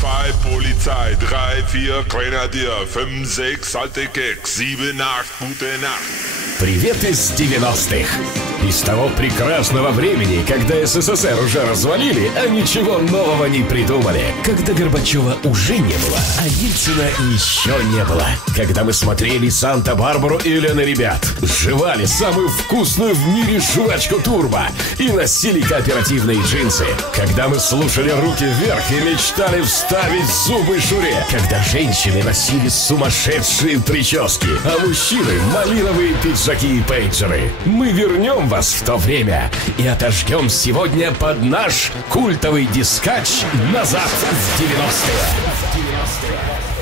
2 Polizei, 3, 4 Grenadier, 5, 6 alte Keks, 7, 8 gute Nacht. Привет из 90-х. Из того прекрасного времени, когда СССР уже развалили, а ничего нового не придумали. Когда Горбачева уже не было, а Ельцина еще не было. Когда мы смотрели «Санта-Барбару» и «Елена ребят», жевали самую вкусную в мире жвачку «Турбо» и носили кооперативные джинсы. Когда мы слушали «Руки вверх» и мечтали вставить зубы Шуре. Когда женщины носили сумасшедшие прически, а мужчины — малиновые пиджаки и пейджеры. Мы вернем вас в то время и отожгем сегодня под наш культовый дискач «Назад в 90-е».